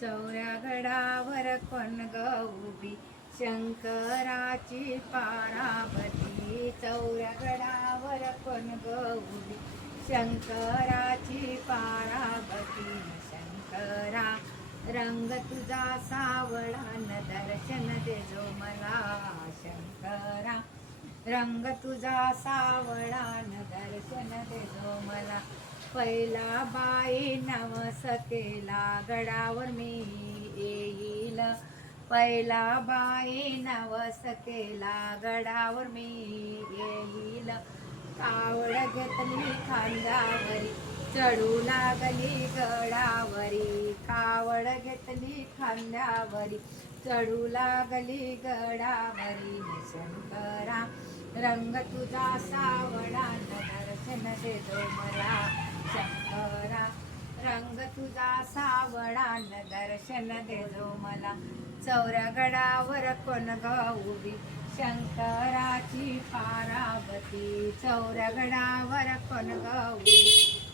चौऱ्या गडावर कोण ग उभी शंकराची पारावती. चौऱ्या गडावर कोण ग उभी शंकराची पारावती. शंकरा रंग तुझा सावळा न दर्शन दे जो मला. शंकरा रंग तुझा सावळा न दर्शन दे जो मला. पहिला बाई नवस केला गडावर मी येईल. पहिला बाई नवस केला गडावर मी येईल. कावड घेतली खांद्यावरी चढू लागली गडावरी. कावड घेतली खांद्यावरी चढू लागली गडावरी. शंकरा रंग तुझा सावळा न दर्शन दे जो मला. शंकरा रंग तुझा सावळा न दर्शन दे जो मला. चौऱ्या गडावर कोण ग उभी शंकराची पारावती. चौऱ्या गडावर कोण ग उभी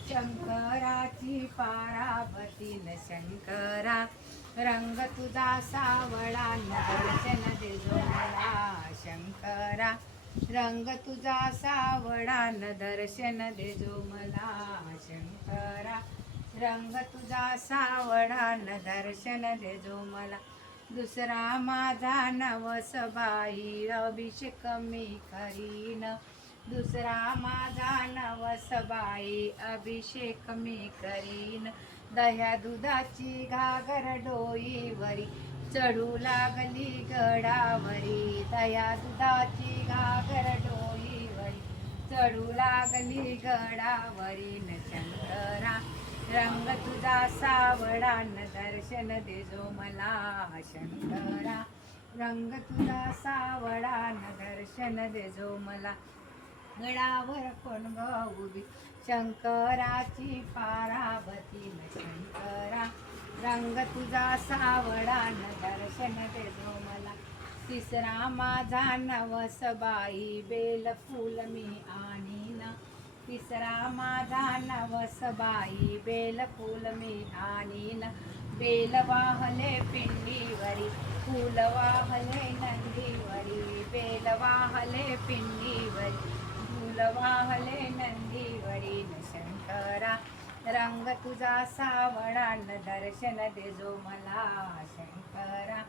शंकराची पारावती. न शंकरा रंग तुझा सावळा न दर्शन दे जो मला. शंकरा रंग तुझा सावळा न दर्शन दे जो मला. शंकरा रंग तुझा सावळा न दर्शन दे जो मला. दुसरा माझा नवस बाई अभिषेक मी करीन. दुसरा माझा नवस बाई अभिषेक मी करीन. दह्या दुधाची घागर डोईवरी चढू लागली गडावरी. दह्या दुधाची घागर डोईवरी चढू लागली गडावरी. न शंकरा रंग तुझा सावळा न दर्शन दे जो मला. शंकरा रंग तुझा सावळा न दर्शन दे जो मला. गडावर कोण ग उभी शंकराची पारावती. न शंकरा रंग तुझा सावळा न दर्शन दे जो मला. तिसरा माझा नवस बाई बेल फूल मी आणीन. तिसरा माझा नवस बाई बेल फूल मी आणीन. बेल वाहले पिंडीवरी फूल वाहले नंदीवरी. बेल वाहले पिंडीवरी फूल वाहले नंदीवरी. न शंकरा रंग तुझा सावळा न दर्शन दे जो मला. शंकरा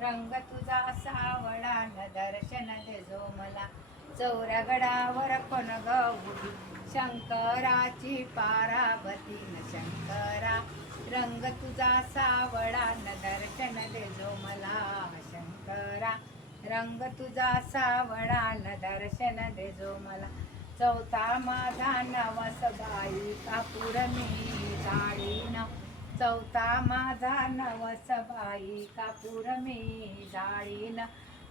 रंग तुझा सावळा न दर्शन दे जो मला. चौऱ्या गडावर कोण ग उभी शंकराची पारावती. न शंकरा रंग तुझा सावळा न दर्शन दे जो मला. शंकरा रंग तुझा सावळा न दर्शन दे जो मला. चौथा माझा नवस बाई कापूर मी जाळीन. चौथा माझा नवस बाई कापूर मी जाळीन.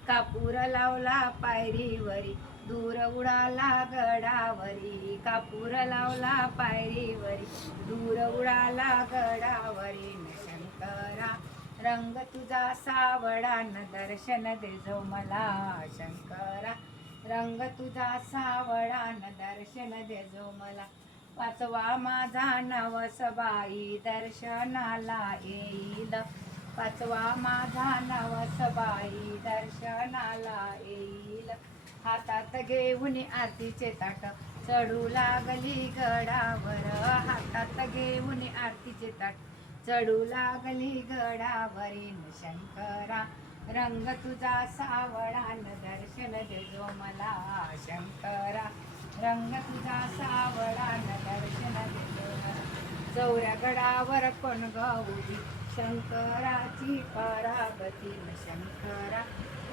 कापूर लावला पायरीवरी दूर उडाला गडावरी. कापूर लावला पायरीवरी दूर उडाला गडावरी. न शंकरा रंग तुझा सावळा न दर्शन दे जो मला. शंकरा रंग तुझा सावळा न दर्शन दे जो मला. पाचवा माझा नवस बाई दर्शनाला येईल. पाचवा माझा नवस बाई दर्शनाला येईल. हातात घेऊन आरतीचे ताट चढू लागली गडावर. हातात घेऊन आरतीचे ताट चढू लागली गडावरी. न शंकरा रंग तुझा सावळा न दर्शन दे जो मला. शंकरा रंग तुझा सावळा न दर्शन दे जो मला. चौऱ्या गडावर कोण ग उभी शंकराची पारावती. न शंकरा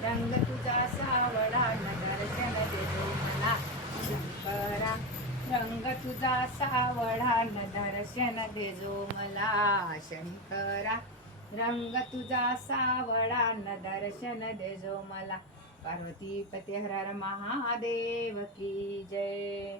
रंग तुझा सावळा न दर्शन दे जो मला. शंकरा रंग तुझा सावळा न दर्शन दे जो मला. शंकरा रंग तुझा सावळा न दर्शन दे जो मला. पार्वती पती हर हर महादेव की जय.